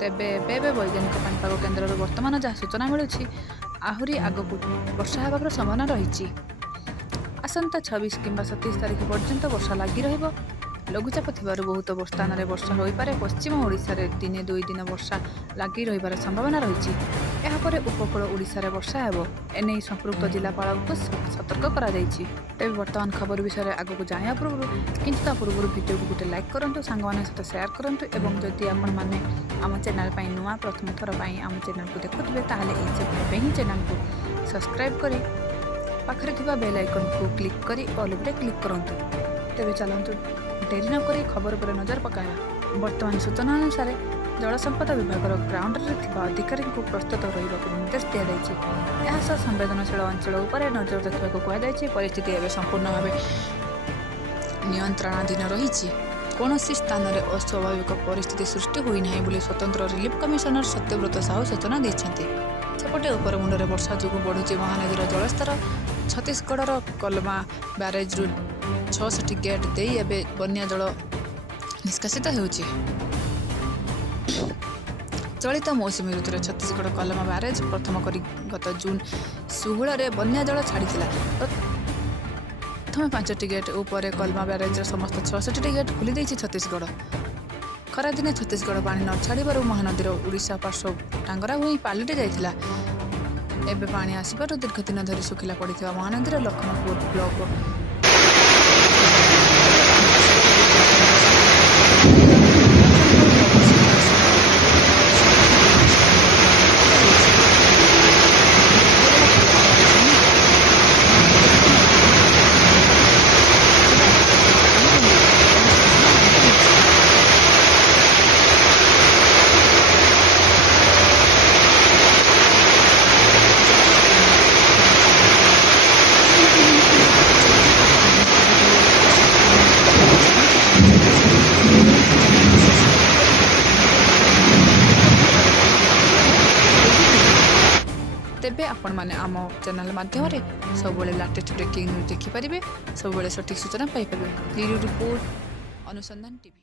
तेबे एबे वैज्ञानिक पाणीपाग केन्द्र वर्तमान जहाँ सूचना मिलूँ आहरी आगक वर्षा होगार संभावना रही। आसंता 26 कि 27 तारिख पर्यंत वर्षा लगी रहिबो। लघुचाप थिबारु बहुत स्थान में वर्षा हो पारे। पश्चिम ओडिशा रे दिने 2 दिन वर्षा लगी रहिबार संभावना रही। यापर उपकूल ओडिशा रे वर्षा हेबो एने संपृक्त जिलापाल को सतर्क करा जायछि। तेबे वर्तमान खबर विषय आगक जानिया पूर्व किंतु पूर्व वीडियो को गोटे लाइक करंतु, सांग माने सहित शेयर करंतु एवं जदि आपण माने आम चैनल पई नुआ प्रथम थर पई आम चैनल को देखुथिबे ताहाले एही चैनल को सब्सक्राइब करी पाखरे थिबा बेल आइकन को क्लिक करी ऑल उपरे क्लिक करंतु। तेबे चलंतु देरी न करी खबर पर नजर पकाया। वर्तमान सूचना अनुसार जल संपदा विभाग ग्राउंड रे थिबा अधिकारी को प्रस्तुत रहिबाकु निर्देश दिया जायछि। एहा सह संवेदनशील अंचल उपरे नजर रखिबाकु कुहा जायछि। परिस्थिति एबे संपूर्ण भावे नियंत्रणाधीन रहिछि। कौनसी स्थान में अस्वाभाविक परिस्थिति सृष्टि होई नाही बोली स्वतंत्र रिलीफ कमिशनर सत्यव्रत साहू सूचना दैछन्ति। सेपटे उपरमुंडे वर्षा जोगु बढ़ुछि महानदीर जलस्तर। छत्तीसगढ़ कलमा ब्यारेज 66 गेट दे एबे बन्या जल निष्कासित होउछि। चलित मौसुमी ऋतु छत्तीसगढ़ कलमा ब्यारेज प्रथम करी गत जून 16 रे बन्या जल छाड़िथिला। प्रथम 5टी गेट उपर कलमा ब्यारेज समस्त 66टी गेट खोली देछि छत्तीसगढ़। खरादिने छत्तीसगढ़ पानी न छाड़बार महानदीर ओडिशा पार्श्व टांगरा भूई पालिटे जाइथिला। एबे पानी आसिबार दीर्घ दिन धरी सुखिला पड़िथिबा महानदीर लखनपुर ब्लॉक तेबे आपण माने आम चैनल माध्यम सब लेटेस्ट ब्रेकिंग न्यूज देखिपारे, सब सठिक सूचना पाइपर। रिपोर्ट अनुसंधान टीवी।